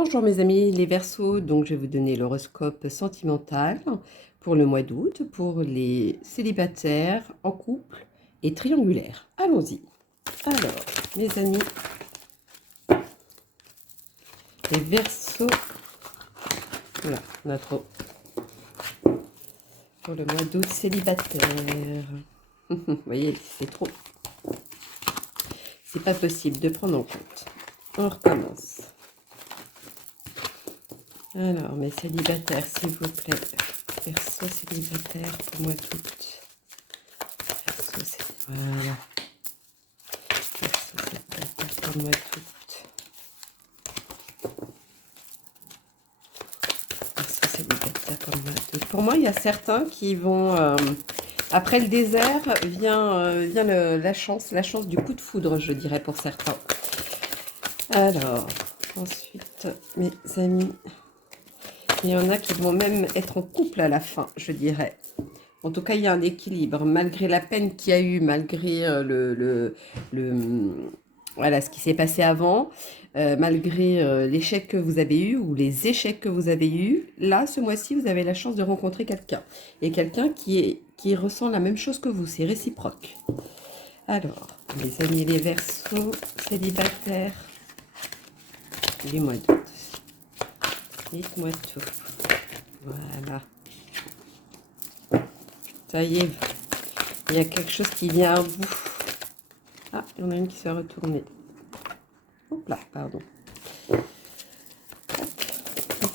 Bonjour mes amis les Verseaux, donc je vais vous donner l'horoscope sentimental pour le mois d'août pour les célibataires, en couple et triangulaires. Allons-y. Alors, mes amis, les Verseaux, voilà, on a trop. Pour le mois d'août célibataire. Vous voyez, c'est trop. C'est pas possible de prendre en compte. On recommence. Alors, mes célibataires, s'il vous plaît. Verseau célibataire pour moi d'août. Verseau célibataire. Voilà. Verseau célibataire pour moi d'août. Verseau célibataire pour moi d'août. Pour moi, il y a certains qui vont. Après le désert vient la chance du coup de foudre, je dirais, pour certains. Alors, ensuite, mes amis. Il y en a qui vont même être en couple à la fin, je dirais. En tout cas, il y a un équilibre. Malgré la peine qu'il y a eu, malgré voilà, ce qui s'est passé avant, malgré l'échec que vous avez eu ou les échecs que vous avez eus, là, ce mois-ci, vous avez la chance de rencontrer quelqu'un. Et quelqu'un qui ressent la même chose que vous. C'est réciproque. Alors, les amis, les Verseaux, célibataires, du mois d'août. Dites-moi tout. Voilà. Ça y est, il y a quelque chose qui vient à bout. Ah, il y en a une qui s'est retournée. Hop là, pardon. Hop.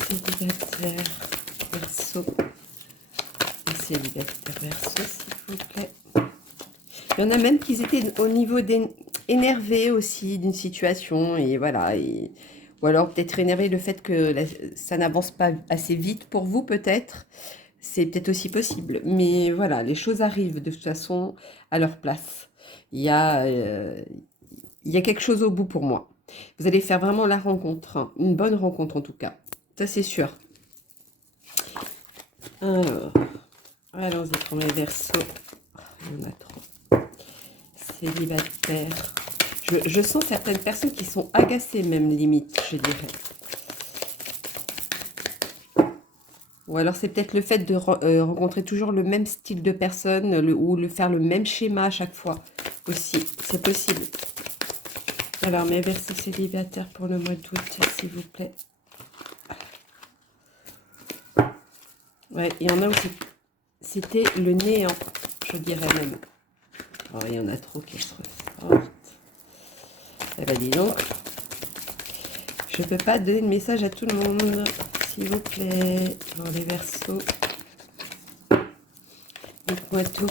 Célibataire, Verseau. Célibataire, Verseau, s'il vous plaît. Il y en a même qui étaient au niveau énervés aussi d'une situation. Et voilà. Ou alors peut-être énervé le fait que ça n'avance pas assez vite pour vous, peut-être. C'est peut-être aussi possible. Mais voilà, les choses arrivent de toute façon à leur place. Il y a, il y a quelque chose au bout pour moi. Vous allez faire vraiment la rencontre, hein. Une bonne rencontre en tout cas. Ça, c'est sûr. Alors, allons-y pour mes Verseaux. Il y en a trop. Célibataire. Je sens certaines personnes qui sont agacées même, limite, je dirais. Ou alors c'est peut-être le fait de rencontrer toujours le même style de personne ou faire le même schéma à chaque fois aussi. C'est possible. Alors, mes Verseaux célibataires pour le mois d'août, s'il vous plaît. Ouais, il y en a aussi. C'était le néant, je dirais même. Oh, il y en a trop qui se ressortent. Eh ben, dis donc. Je ne peux pas donner le message à tout le monde, s'il vous plaît. Pour les Verseaux. Dites-moi tout.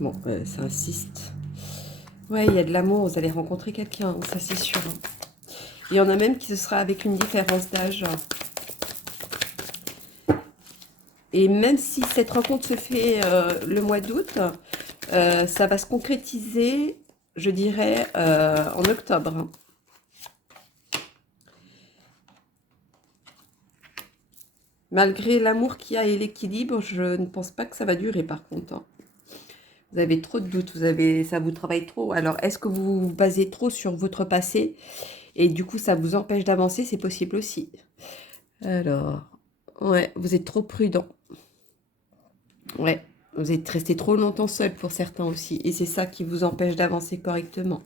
Bon, ça insiste. Ouais, il y a de l'amour, vous allez rencontrer quelqu'un, ça c'est sûr. Il y en a même qui ce sera avec une différence d'âge. Et même si cette rencontre se fait le mois d'août, ça va se concrétiser, je dirais, en octobre. Malgré l'amour qu'il y a et l'équilibre, je ne pense pas que ça va durer par contre, hein. Vous avez trop de doutes, ça vous travaille trop. Alors, est-ce que vous vous basez trop sur votre passé et du coup, ça vous empêche d'avancer? C'est possible aussi. Alors, ouais, vous êtes trop prudent. Ouais, vous êtes resté trop longtemps seul pour certains aussi. Et c'est ça qui vous empêche d'avancer correctement.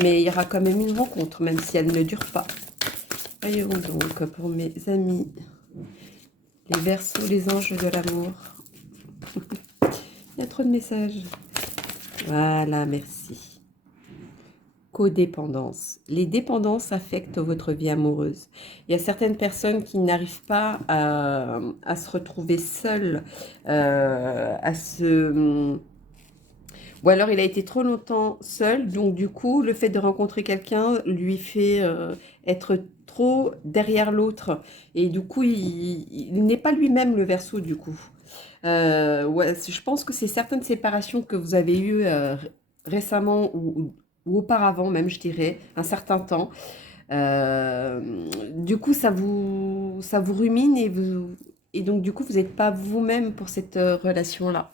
Mais il y aura quand même une rencontre, même si elle ne dure pas. Voyons donc pour mes amis, les Verseaux, les anges de l'amour. Il y a trop de messages. Voilà, merci. Codépendance. Les dépendances affectent votre vie amoureuse. Il y a certaines personnes qui n'arrivent pas à se retrouver seules, ou alors il a été trop longtemps seul, donc du coup, le fait de rencontrer quelqu'un lui fait être trop derrière l'autre. Et du coup, il n'est pas lui-même le Verseau, du coup. Ouais, je pense que c'est certaines séparations que vous avez eues récemment ou auparavant même, je dirais, un certain temps. Du coup, ça vous rumine et donc du coup, vous n'êtes pas vous-même pour cette relation-là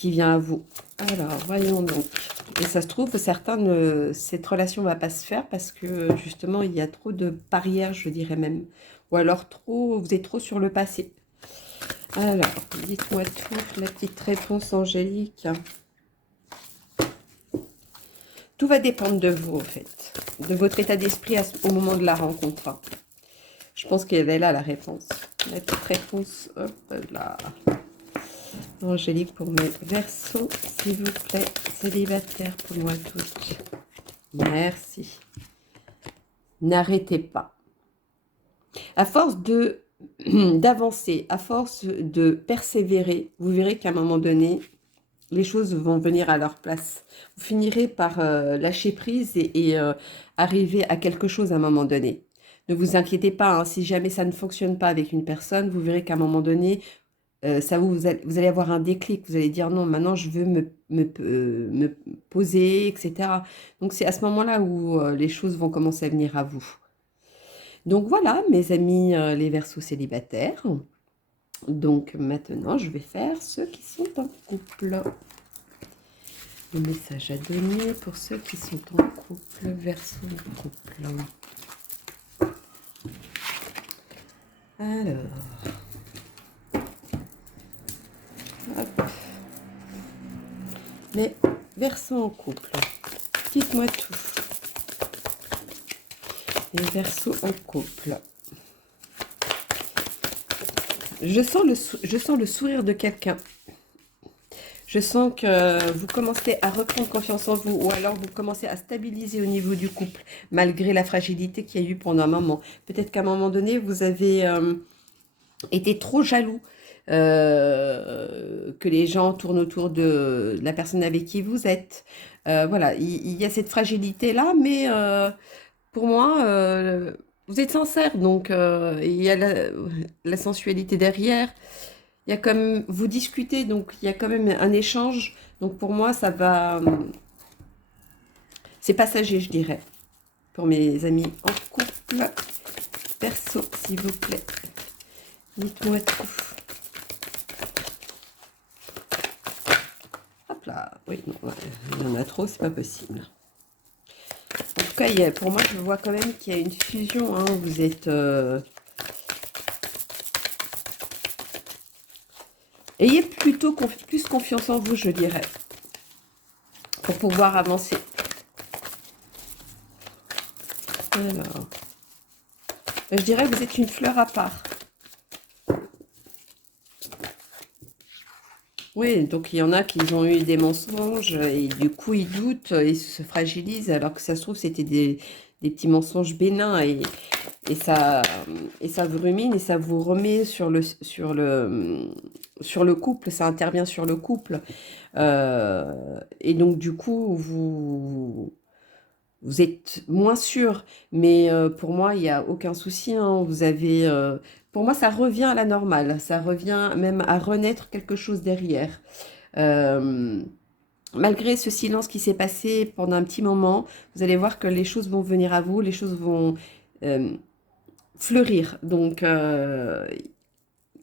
qui vient à vous. Alors, voyons donc. Et ça se trouve, certains, cette relation ne va pas se faire parce que justement, il y a trop de barrières, je dirais même. Ou alors, vous êtes trop sur le passé. Alors, dites-moi tout, la petite réponse angélique. Tout va dépendre de vous, en fait. De votre état d'esprit au moment de la rencontre. Je pense qu'elle est là, la réponse. La petite réponse, hop là. Angélique pour mes Verseaux, s'il vous plaît. Célibataire pour moi toutes. Merci. N'arrêtez pas. À force d'avancer, à force de persévérer, vous verrez qu'à un moment donné, les choses vont venir à leur place. Vous finirez par lâcher prise et arriver à quelque chose à un moment donné. Ne vous inquiétez pas, hein, si jamais ça ne fonctionne pas avec une personne, vous verrez qu'à un moment donné, vous allez avoir un déclic. Vous allez dire non, maintenant je veux me poser, etc. Donc c'est à ce moment-là où les choses vont commencer à venir à vous. Donc voilà, mes amis les Verseaux célibataires. Donc maintenant, je vais faire ceux qui sont en couple. Le message à donner pour ceux qui sont en couple, Verseau en couple. Alors, hop. Les Verseaux en couple, dites-moi tout. Les Verseaux en couple. Je sens le sourire de quelqu'un. Je sens que vous commencez à reprendre confiance en vous ou alors vous commencez à stabiliser au niveau du couple malgré la fragilité qu'il y a eu pendant un moment. Peut-être qu'à un moment donné, vous avez été trop jaloux que les gens tournent autour de la personne avec qui vous êtes. Voilà, il y a cette fragilité-là, mais pour moi, vous êtes sincère, donc il y a la sensualité derrière. Il y a comme vous discutez, donc il y a quand même un échange. Donc pour moi, ça va. C'est passager, je dirais. Pour mes amis en couple, Verseau, s'il vous plaît. Dites-moi tout. Hop là. Oui, non, il y en a trop, c'est pas possible. En tout cas, pour moi, je vois quand même qu'il y a une fusion. Hein. Vous êtes. Ayez plutôt plus confiance en vous, je dirais, pour pouvoir avancer. Alors, je dirais que vous êtes une fleur à part. Oui, donc il y en a qui ont eu des mensonges et du coup ils doutent, ils se fragilisent alors que ça se trouve c'était des petits mensonges bénins et ça, et ça vous rumine et ça vous remet sur le couple, ça intervient sur le couple. Et donc du coup vous êtes moins sûr, mais pour moi, il n'y a aucun souci. Hein. Vous avez, pour moi, ça revient à la normale. Ça revient même à renaître quelque chose derrière. Euh, Malgré ce silence qui s'est passé pendant un petit moment, vous allez voir que les choses vont venir à vous, les choses vont euh, fleurir. Donc, je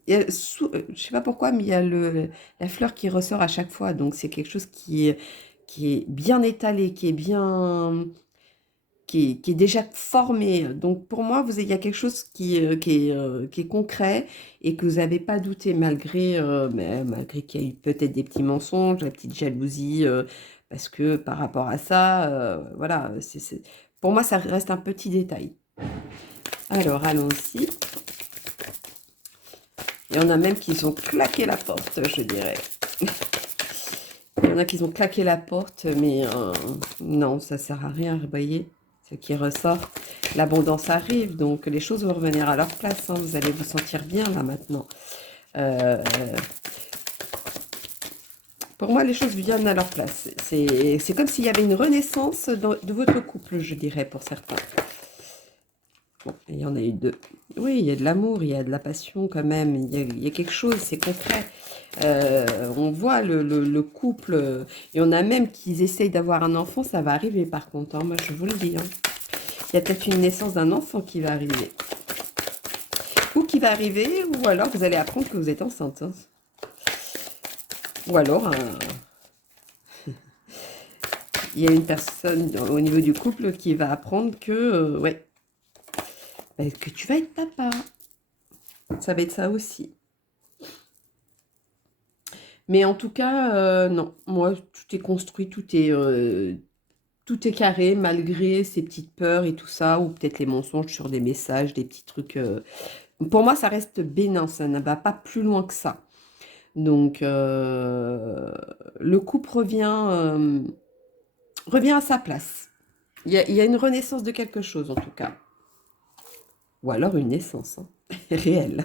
ne sais pas pourquoi, mais il y a la fleur qui ressort à chaque fois. Donc, c'est quelque chose qui est bien étalé, qui est bien qui est déjà formé. Donc pour moi, il y a quelque chose qui est concret et que vous n'avez pas douté malgré qu'il y a eu peut-être des petits mensonges, la petite jalousie, parce que par rapport à ça, voilà, pour moi, ça reste un petit détail. Alors, allons-y. Il y en a même qui ont claqué la porte, je dirais. Il y en a qui ont claqué la porte, mais non, ça ne sert à rien, vous voyez. Ce qui ressort, l'abondance arrive, donc les choses vont revenir à leur place. Hein, vous allez vous sentir bien là maintenant. Pour moi, les choses viennent à leur place. C'est comme s'il y avait une renaissance de votre couple, je dirais, pour certains. Bon, il y en a eu deux. Oui, il y a de l'amour, il y a de la passion quand même. Il y a quelque chose, c'est concret. On voit le couple. Il y en a même qui essayent d'avoir un enfant, ça va arriver par contre. Hein, moi, je vous le dis. Hein. Il y a peut-être une naissance d'un enfant qui va arriver. Ou qui va arriver, ou alors vous allez apprendre que vous êtes enceinte. Hein. Ou alors, il y a une personne au niveau du couple qui va apprendre que, ouais, que tu vas être papa. Ça va être ça aussi. Mais en tout cas, non, moi, tout est construit, tout est carré, malgré ces petites peurs et tout ça, ou peut-être les mensonges sur des messages, des petits trucs. Pour moi, ça reste bénin, ça ne va pas plus loin que ça. Donc, le couple revient à sa place. Il y a une renaissance de quelque chose, en tout cas. Ou alors une naissance, hein, réelle.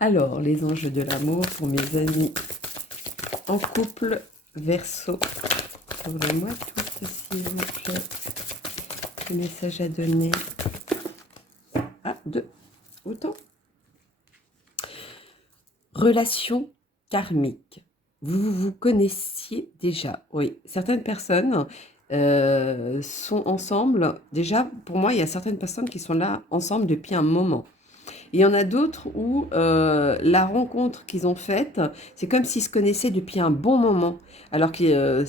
Alors, les enjeux de l'amour pour mes amis en couple, Verseau. Ouvrez-moi tout, s'il vous plaît. Le message à donner. Ah, deux. Autant. Relation karmique. Vous vous connaissiez déjà. Oui, certaines personnes sont ensemble. Déjà, pour moi, il y a certaines personnes qui sont là ensemble depuis un moment. Et il y en a d'autres où la rencontre qu'ils ont faite, c'est comme s'ils se connaissaient depuis un bon moment. Alors que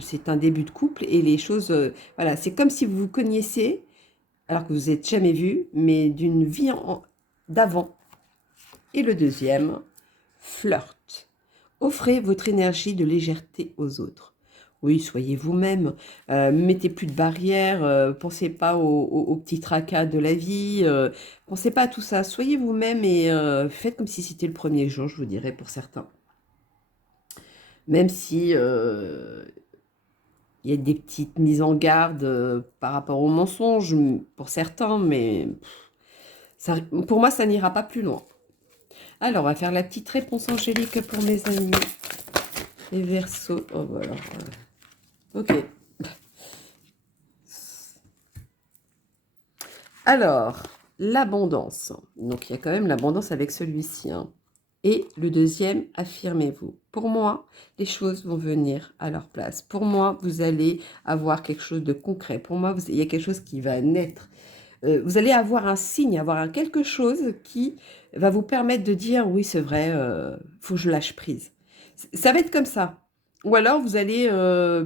c'est un début de couple et les choses, voilà, c'est comme si vous vous connaissiez, alors que vous n'êtes jamais vus, mais d'une vie d'avant. Et le deuxième, flirt. Offrez votre énergie de légèreté aux autres. Oui, soyez vous-même, mettez plus de barrières, pensez pas aux petits tracas de la vie, pensez pas à tout ça, soyez vous-même et faites comme si c'était le premier jour, je vous dirais, pour certains. Même si il y a des petites mises en garde par rapport aux mensonges pour certains, mais ça, pour moi, ça n'ira pas plus loin. Alors, on va faire la petite réponse angélique pour mes amis. Les Verseaux. Oh, voilà. Ok. Alors, l'abondance. Donc, il y a quand même l'abondance avec celui-ci, hein. Et le deuxième, affirmez-vous. Pour moi, les choses vont venir à leur place. Pour moi, vous allez avoir quelque chose de concret. Pour moi, il y a quelque chose qui va naître. Vous allez avoir un signe, avoir quelque chose qui va vous permettre de dire, oui, c'est vrai, faut que je lâche prise. Ça va être comme ça. Ou alors, vous allez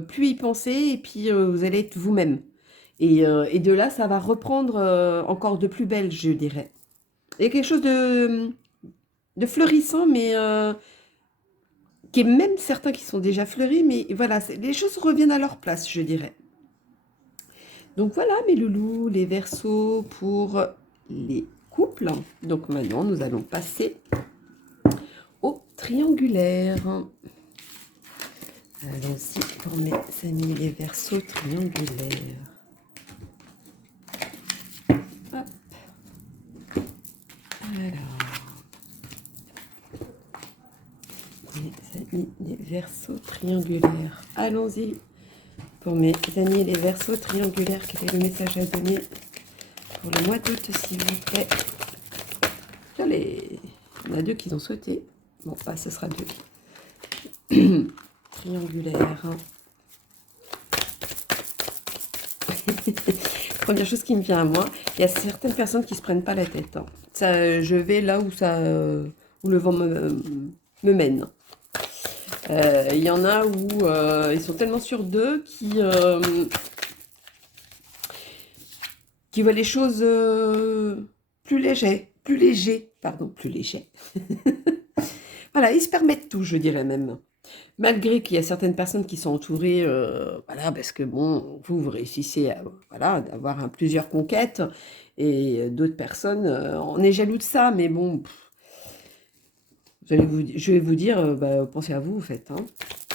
plus y penser et puis vous allez être vous-même. Et de là, ça va reprendre encore de plus belle, je dirais. Il y a quelque chose de fleurissant, mais qui est même certains qui sont déjà fleuris, mais voilà, les choses reviennent à leur place, je dirais. Donc voilà, mes loulous, les Verseaux pour les couples. Donc maintenant, nous allons passer au triangulaire. Allons-y pour mes amis les Verseaux triangulaires. Hop. Alors, mes amis les Verseaux triangulaires. Allons-y pour mes amis les Verseaux triangulaires. Quel est le message à donner pour le mois d'août, s'il vous plaît? Allez, il y en a deux qui ont sauté. Bon, bah, ce sera deux. Triangulaire. Première chose qui me vient à moi, il y a certaines personnes qui se prennent pas la tête, hein. Ça, je vais là où où le vent me mène. Il y en a où ils sont tellement sûrs d'eux qui voient les choses plus légers, pardon, plus légers. Voilà, ils se permettent tout, je dirais même. Malgré qu'il y a certaines personnes qui sont entourées, voilà, parce que bon, vous réussissez à, voilà, d'avoir plusieurs conquêtes, et d'autres personnes, on est jaloux de ça, mais bon, je vais vous dire, bah, pensez à vous, en fait, hein.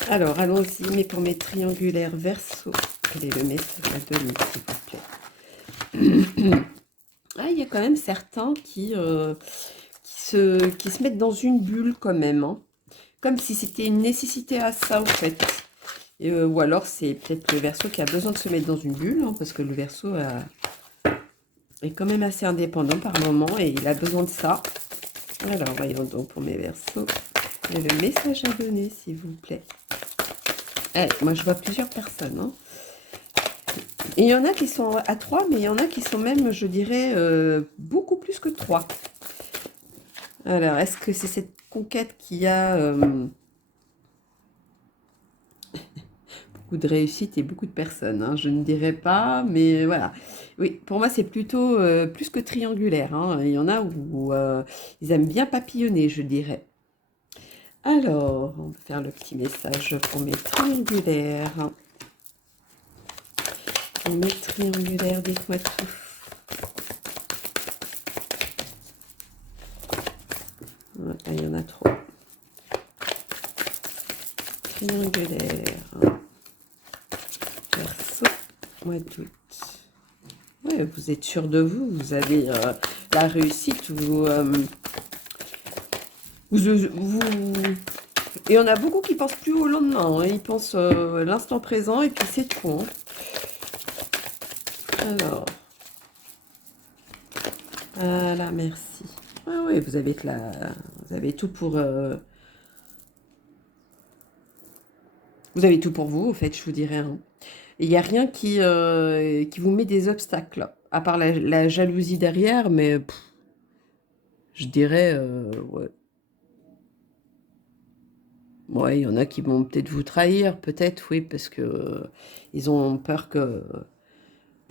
Alors, allons-y, mais pour mes triangulaires Verseaux, quel est le message à donner, s'il vous plaît? Ah, il y a quand même certains qui se mettent dans une bulle quand même, hein. Comme si c'était une nécessité à ça, en fait. Ou alors, c'est peut-être le Verseau qui a besoin de se mettre dans une bulle, hein, parce que le Verseau est quand même assez indépendant par moment et il a besoin de ça. Alors, voyons donc pour mes Verseaux. Il y a le message à donner, s'il vous plaît. Moi, je vois plusieurs personnes, hein. Et il y en a qui sont à 3, mais il y en a qui sont même, je dirais, beaucoup plus que 3. Alors, est-ce que c'est cette conquête qui a beaucoup de réussite et beaucoup de personnes, hein. Je ne dirais pas, mais voilà. Oui, pour moi, c'est plutôt plus que triangulaire, hein. Il y en a où ils aiment bien papillonner, je dirais. Alors, on va faire le petit message pour mes triangulaires. Pour mes triangulaires, dites-moi tout. Ah, il y en a trop. Triangulaire. Verseau, mois d'août. Ouais, vous êtes sûr de vous, vous avez la réussite, Et on a beaucoup qui pensent plus au lendemain, hein. Ils pensent l'instant présent et puis c'est tout, hein. Alors, voilà, merci. Ah oui, vous avez tout pour... Vous avez tout pour vous, en fait, je vous dirais, hein. Il n'y a rien qui vous met des obstacles, à part la jalousie derrière, mais je dirais, ouais. Ouais, il y en a qui vont peut-être vous trahir, peut-être, oui, parce que ils ont peur que,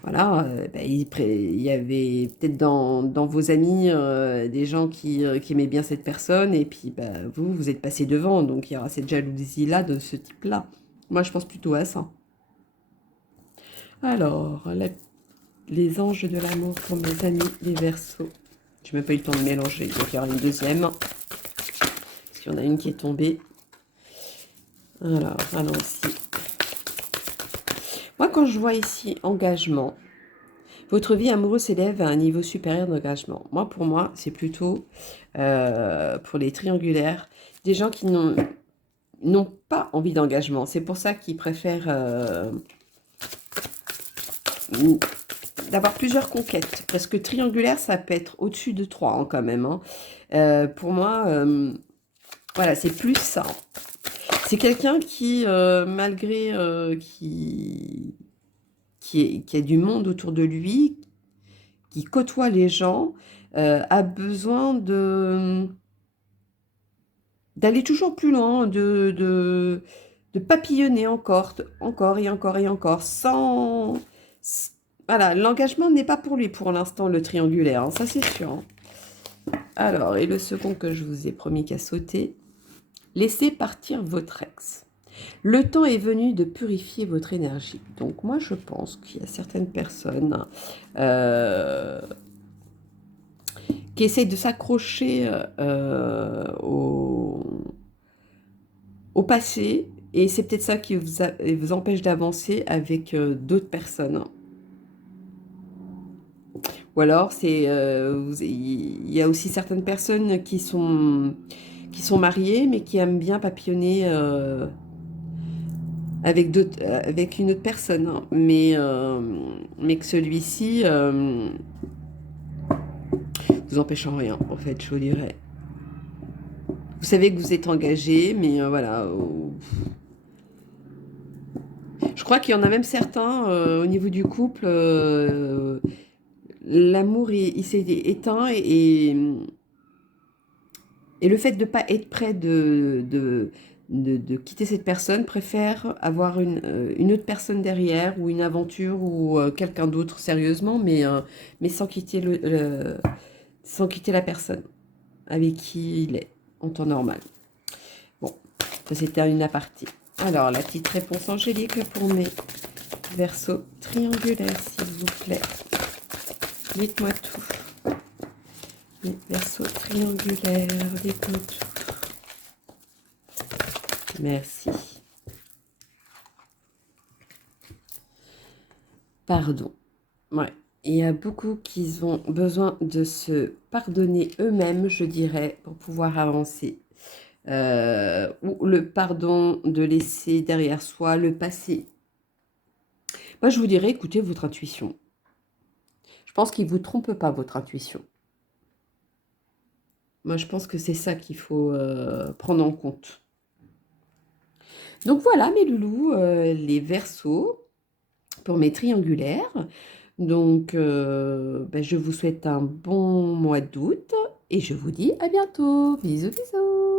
voilà, bah, il y avait peut-être dans vos amis des gens qui aimaient bien cette personne, et puis bah, vous êtes passé devant, donc il y aura cette jalousie-là de ce type-là. Moi, je pense plutôt à ça. Alors, les anges de l'amour pour mes amis, les Verseaux. Je n'ai même pas eu le temps de mélanger, donc il y aura une deuxième, parce qu'il y en a une qui est tombée. Alors, allons-y. Moi, quand je vois ici engagement, votre vie amoureuse s'élève à un niveau supérieur d'engagement. Pour moi, c'est plutôt pour les triangulaires, des gens qui n'ont pas envie d'engagement. C'est pour ça qu'ils préfèrent d'avoir plusieurs conquêtes. Parce que triangulaire, ça peut être au-dessus de 3 hein, quand même, hein. Pour moi, voilà, c'est plus ça. C'est quelqu'un qui, malgré qui a du monde autour de lui, qui côtoie les gens, a besoin d'aller toujours plus loin, de papillonner encore et encore et encore, Voilà, l'engagement n'est pas pour lui pour l'instant, le triangulaire, hein, ça c'est sûr, hein. Alors, et le second que je vous ai promis qu'à sauter, laissez partir votre ex. Le temps est venu de purifier votre énergie. Donc moi, je pense qu'il y a certaines personnes qui essayent de s'accrocher au passé. Et c'est peut-être ça qui vous empêche d'avancer avec d'autres personnes. Ou alors, il y a aussi certaines personnes qui sont mariées, mais qui aiment bien papillonner avec une autre personne, hein. Mais que celui-ci vous empêche en rien, en fait, je vous dirais. Vous savez que vous êtes engagé, mais voilà. Je crois qu'il y en a même certains au niveau du couple. L'amour, il s'est éteint et le fait de ne pas être prêt de quitter cette personne, préfère avoir une autre personne derrière ou une aventure ou quelqu'un d'autre sérieusement, mais sans quitter sans quitter la personne avec qui il est en temps normal. Bon, ça c'était une aparté. Alors, la petite réponse angélique pour mes Verseaux triangulaires, s'il vous plaît. Dites-moi tout. Les Verseaux triangulaires, dites-moi tout. Merci. Pardon. Ouais. Il y a beaucoup qui ont besoin de se pardonner eux-mêmes, je dirais, pour pouvoir avancer. Ou le pardon de laisser derrière soi le passé. Moi, je vous dirais, écoutez votre intuition. Je pense qu'il ne vous trompe pas, votre intuition. Moi, je pense que c'est ça qu'il faut prendre en compte. Donc voilà, mes loulous, les Verseaux pour mes triangulaires. Donc, ben, je vous souhaite un bon mois d'août et je vous dis à bientôt. Bisous, bisous.